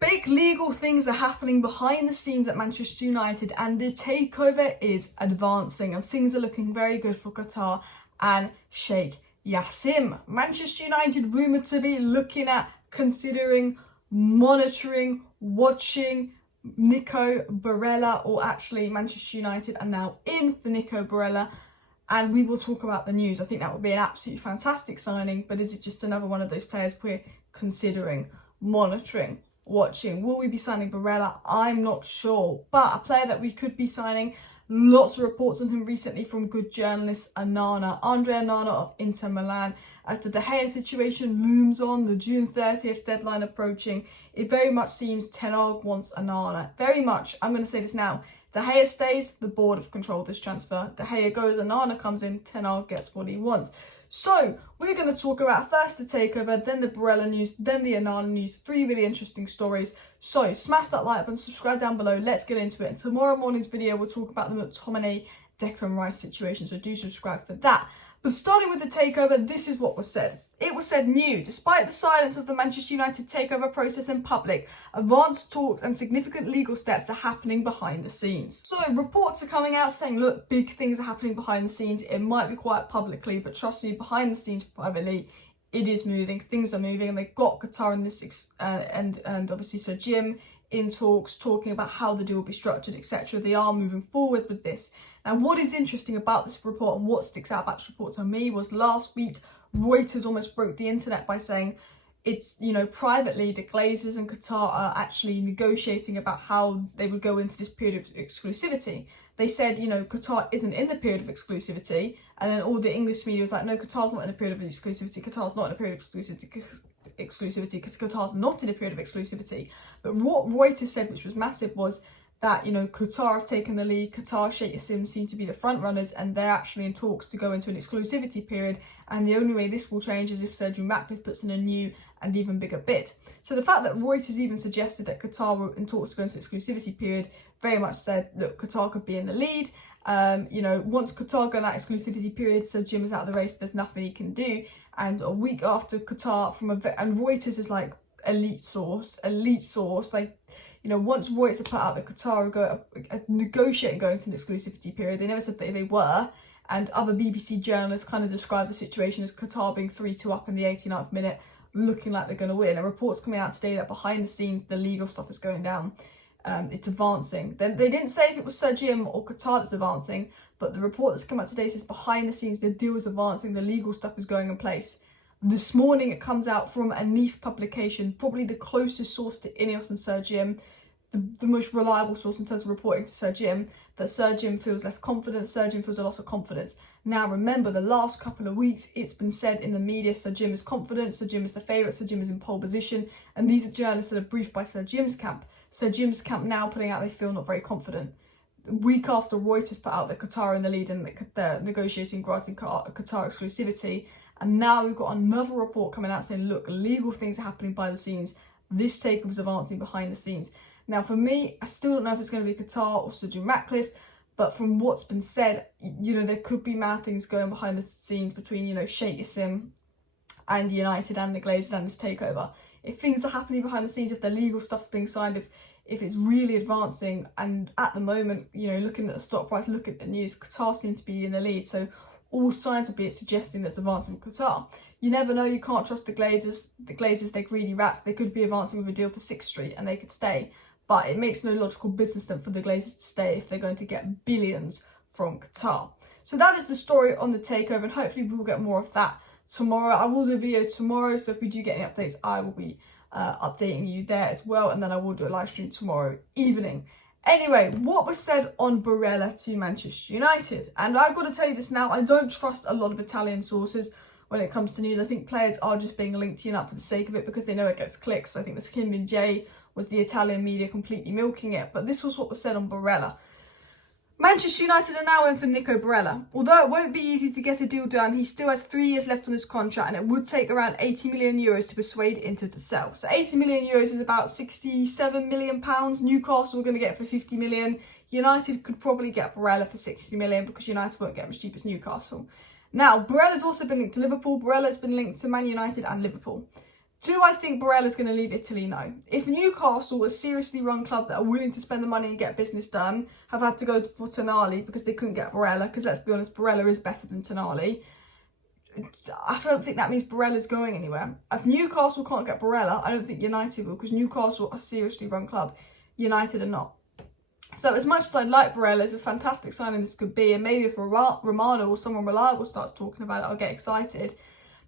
Big legal things are happening behind the scenes at Manchester United, and the takeover is advancing and things are looking very good for Qatar and Sheikh Yassim. Manchester United rumoured to be looking at, considering, monitoring, watching Nico Barella, or actually Manchester United are now in the Nico Barella, and we will talk about the news. I think that would be an absolutely fantastic signing, but is it just another one of those players we're considering, monitoring, watching? Will we be signing Barella? I'm not sure, but a player that we could be signing, lots of reports on him recently from good journalists, Onana, Andre Onana of Inter Milan. As the De Gea situation looms on, the June 30th deadline approaching, it very much seems Ten Hag wants Onana. Very much, I'm going to say this now, De Gea stays, the board have controlled this transfer. De Gea goes, Onana comes in, Ten Hag gets what he wants. So, we're going to talk about first the takeover, then the Barella news, then the Onana news. 3 really interesting stories. So, smash that like button, subscribe down below, let's get into it. And tomorrow morning's video, we'll talk about the McTominay, Declan Rice situation, so do subscribe for that. But starting with the takeover, this is what was said. It was said new. Despite the silence of the Manchester United takeover process in public, advanced talks and significant legal steps are happening behind the scenes. So reports are coming out saying, look, big things are happening behind the scenes. It might be quiet publicly, but trust me, behind the scenes privately, it is moving. Things are moving, and they've got Qatar in this, and obviously Sir Jim in talks, talking about how the deal will be structured, etc. They are moving forward with this. Now, what is interesting about this report and what sticks out about this report to me was last week, Reuters almost broke the internet by saying it's, privately, the Glazers and Qatar are actually negotiating about how they would go into this period of exclusivity. They said, Qatar isn't in the period of exclusivity, and then all the English media was like, no, Qatar's not in a period of exclusivity, Qatar's not in a period of exclusivity because Qatar's not in a period of exclusivity. But what Reuters said, which was massive, was that, Qatar have taken the lead, Qatar, Sheikh Yassim seem to be the front runners, and they're actually in talks to go into an exclusivity period, and the only way this will change is if Sir Jim Ratcliffe puts in a new and even bigger bid. So the fact that Reuters even suggested that Qatar were in talks to go into exclusivity period very much said, look, Qatar could be in the lead. Once Qatar go in that exclusivity period, Sir Jim is out of the race, there's nothing he can do. And a week after Qatar, and Reuters is like elite source, like, once Reuters put out that Qatar are negotiating going to an exclusivity period, they never said that they were, and other BBC journalists kind of described the situation as Qatar being 3-2 up in the 89th minute, looking like they're going to win. And reports coming out today that behind the scenes, the legal stuff is going down. It's advancing. Then they didn't say if it was Sir Jim or Qatar that's advancing, but the report that's come out today says behind the scenes, the deal is advancing, the legal stuff is going in place. This morning, it comes out from a Nice publication, probably the closest source to Ineos and Sir Jim, the most reliable source in terms of reporting to Sir Jim, that Sir Jim feels less confident, Sir Jim feels a loss of confidence. Now, remember, the last couple of weeks, it's been said in the media, Sir Jim is confident, Sir Jim is the favourite, Sir Jim is in pole position, and these are journalists that are briefed by Sir Jim's camp. Sir Jim's camp now putting out they feel not very confident. A week after Reuters put out that Qatar are in the lead and that they're negotiating granting Qatar exclusivity, and now we've got another report coming out saying, look, legal things are happening behind the scenes. This takeover is advancing behind the scenes. Now, for me, I still don't know if it's going to be Qatar or Sir Jim Ratcliffe, but from what's been said, there could be mad things going behind the scenes between, Sheikh Yassim and United and the Glazers and this takeover. If things are happening behind the scenes, if the legal stuff is being signed, if it's really advancing, and at the moment, looking at the stock price, looking at the news, Qatar seem to be in the lead. So all signs would be suggesting that's advancing for Qatar. You never know, you can't trust the Glazers. The Glazers, they're greedy rats. They could be advancing with a deal for 6th Street and they could stay. But it makes no logical business sense for the Glazers to stay if they're going to get billions from Qatar. So that is the story on the takeover, and hopefully we'll get more of that tomorrow. I will do a video tomorrow, so if we do get any updates, I will be updating you there as well, and then I will do a live stream tomorrow evening. Anyway, what was said on Barella to Manchester United? And I've got to tell you this now, I don't trust a lot of Italian sources when it comes to news. I think players are just being linked to up for the sake of it because they know it gets clicks. I think this Kim and Jay was the Italian media completely milking it. But this was what was said on Barella. Manchester United are now in for Nico Barella. Although it won't be easy to get a deal done, he still has 3 years left on his contract, and it would take around 80 million euros to persuade Inter to sell. So 80 million euros is about 67 million pounds. Newcastle are going to get for 50 million. United could probably get Barella for 60 million because United won't get him as cheap as Newcastle. Now, Barella's also been linked to Liverpool. Barella's been linked to Man United and Liverpool. Do I think Barella's going to leave Italy? No. If Newcastle, a seriously run club that are willing to spend the money and get business done, have had to go for Tonali because they couldn't get Barella, because let's be honest, Barella is better than Tonali, I don't think that means Barella's going anywhere. If Newcastle can't get Barella, I don't think United will, because Newcastle are a seriously run club. United are not. So as much as I like Barella, it's a fantastic signing this could be, and maybe if Romano or someone reliable starts talking about it, I'll get excited.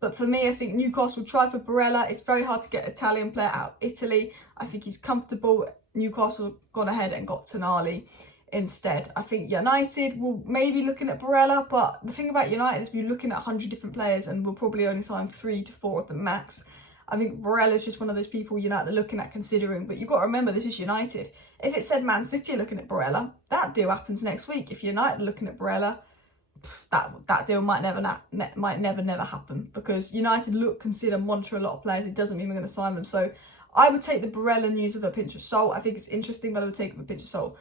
But for me, I think Newcastle try for Barella. It's very hard to get an Italian player out of Italy. I think he's comfortable. Newcastle gone ahead and got Tonali instead. I think United will maybe looking at Barella, but the thing about United is we're looking at 100 different players and we'll probably only sign 3 to 4 of them max. I think Barella is just one of those people United are looking at considering, but you've got to remember this is United. If it said Man City are looking at Barella, that deal happens next week. If United are looking at Barella, that deal might never happen, because United consider, monitor a lot of players. It doesn't mean we're going to sign them. So I would take the Barella news with a pinch of salt. I think it's interesting, but I would take it with a pinch of salt.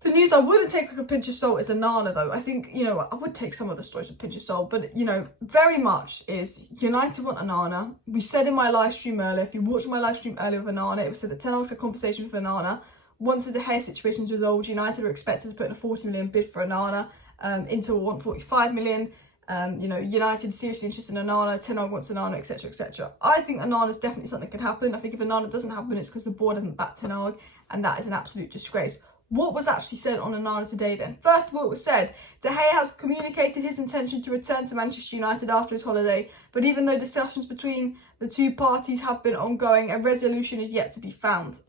The news I wouldn't take with a pinch of salt is Onana, though. I think, I would take some of the stories with a pinch of salt, but, very much is United want Onana. We said in my live stream earlier, if you watched my live stream earlier with Onana, it was said that Ten Hag's had a conversation with Onana. Once the De Gea situation is resolved, United are expected to put in a 40 million bid for Onana. Inter will want 45 million. United seriously interested in Onana. Ten Hag wants Onana, etc., etc. I think Onana's definitely something that could happen. I think if Onana doesn't happen, it's because the board hasn't backed Ten Hag, and that is an absolute disgrace. What was actually said on Onana today then? First of all, it was said, De Gea has communicated his intention to return to Manchester United after his holiday, but even though discussions between the two parties have been ongoing, a resolution is yet to be found.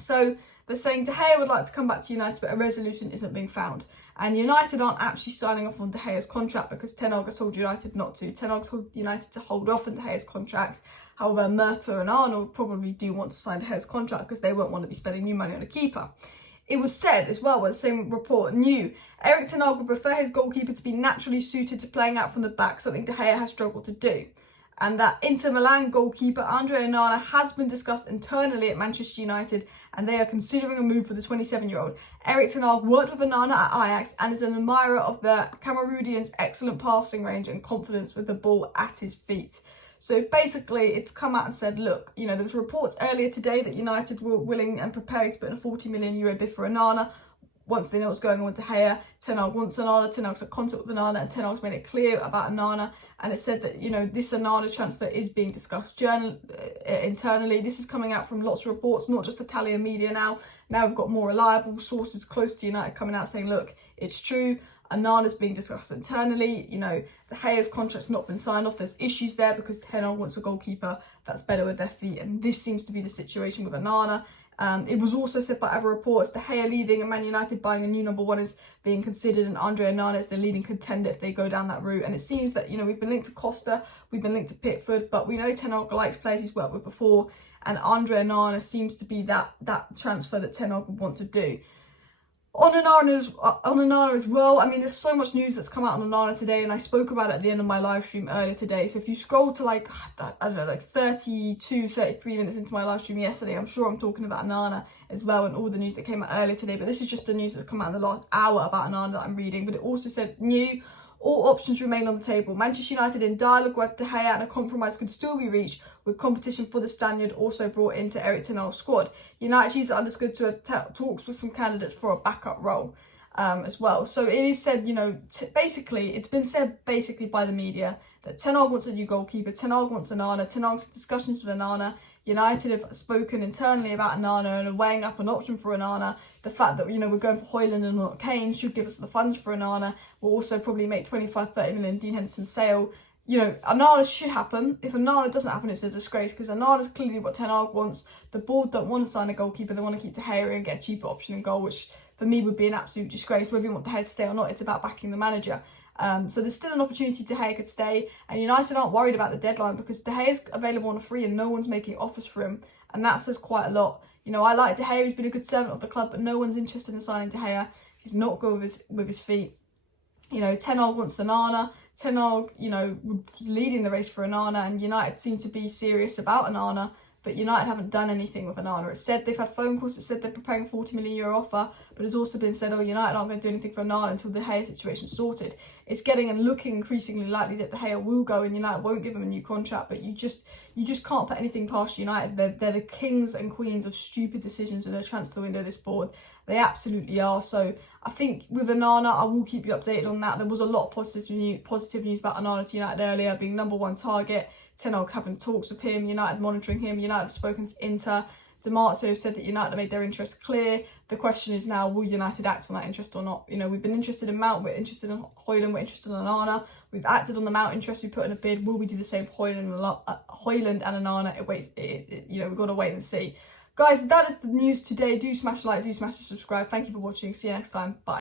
So they're saying De Gea would like to come back to United, but a resolution isn't being found. And United aren't actually signing off on De Gea's contract because Ten Hag has told United not to. Ten Hag told United to hold off on De Gea's contract. However, Murta and Arnold probably do want to sign De Gea's contract because they won't want to be spending new money on a keeper. It was said as well, where the same report knew, Erik Ten Hag would prefer his goalkeeper to be naturally suited to playing out from the back, something De Gea has struggled to do. And that Inter Milan goalkeeper Andre Onana has been discussed internally at Manchester United, and they are considering a move for the 27-year-old. Erik Ten Hag worked with Onana at Ajax and is an admirer of the Cameroonian's excellent passing range and confidence with the ball at his feet. So basically, it's come out and said, look, there was reports earlier today that United were willing and prepared to put in a 40 million euro bid for Onana. Once they know what's going on with De Gea, Ten Hag wants Onana, Ten Hag's got contact with Onana, and Ten Hag's made it clear about Onana. And it said that, this Onana transfer is being discussed internally. This is coming out from lots of reports, not just Italian media now. Now we've got more reliable sources close to United coming out saying, look, it's true. Onana's being discussed internally. De Gea's contract's not been signed off. There's issues there because Ten Hag wants a goalkeeper that's better with their feet. And this seems to be the situation with Onana. It was also said by other reports, De Gea leaving and Man United buying a new number 1 is being considered, and Andre Onana is the leading contender if they go down that route. And it seems that, we've been linked to Costa, we've been linked to Pickford, but we know Ten Hag likes players he's worked with before, and Andre Onana seems to be that transfer that Ten Hag would want to do. On Onana as well, there's so much news that's come out on Onana today, and I spoke about it at the end of my live stream earlier today. So if you scroll to 32, 33 minutes into my live stream yesterday, I'm sure I'm talking about Onana as well and all the news that came out earlier today. But this is just the news that's come out in the last hour about Onana that I'm reading. But it also said new. All options remain on the table. Manchester United in dialogue with De Gea, and a compromise could still be reached with competition for the Spaniard also brought into Erik Ten Hag's squad. United is understood to have talks with some candidates for a backup role as well. So it is said, it's been said by the media that Ten Hag wants a new goalkeeper, Ten Hag wants Onana, Ten Hag's discussions with Onana. United have spoken internally about Onana and are weighing up an option for Onana. The fact that, we're going for Højlund and not Kane should give us the funds for Onana. We'll also probably make 25-30 million Dean Henderson sale. Onana should happen. If Onana doesn't happen, it's a disgrace because Onana's clearly what Ten Hag wants. The board don't want to sign a goalkeeper. They want to keep De Gea and get a cheaper option in goal, which for me would be an absolute disgrace. Whether you want De Gea to stay or not, it's about backing the manager. So there's still an opportunity De Gea could stay, and United aren't worried about the deadline because De Gea is available on a free and no one's making offers for him, and that says quite a lot. I like De Gea, he's been a good servant of the club, but no one's interested in signing De Gea. He's not good with his feet. Ten Hag wants Onana. Ten Hag, was leading the race for Onana, and United seem to be serious about Onana. But United haven't done anything with Onana. It's said they've had phone calls that said they're preparing a 40 million euro offer, but it's also been said, United aren't going to do anything for Onana until the De Gea situation is sorted. It's getting and looking increasingly likely that De Gea will go and United won't give him a new contract, but you you just can't put anything past United. They're the kings and queens of stupid decisions in their transfer window, this board. They absolutely are. So I think with Onana, I will keep you updated on that. There was a lot of positive news about Onana to United earlier, being #1 target. Ten Hag having talks with him, United monitoring him. United have spoken to Inter. DiMarzio said that United made their interest clear. The question is now, will United act on that interest or not? You know, we've been interested in Mount, we're interested in Højlund, we're interested in Onana. We've acted on the Mount interest, we put in a bid. Will we do the same for Højlund and Onana? You know, we've got to wait and see. Guys, that is the news today. Do smash a like, do smash a subscribe. Thank you for watching. See you next time. Bye.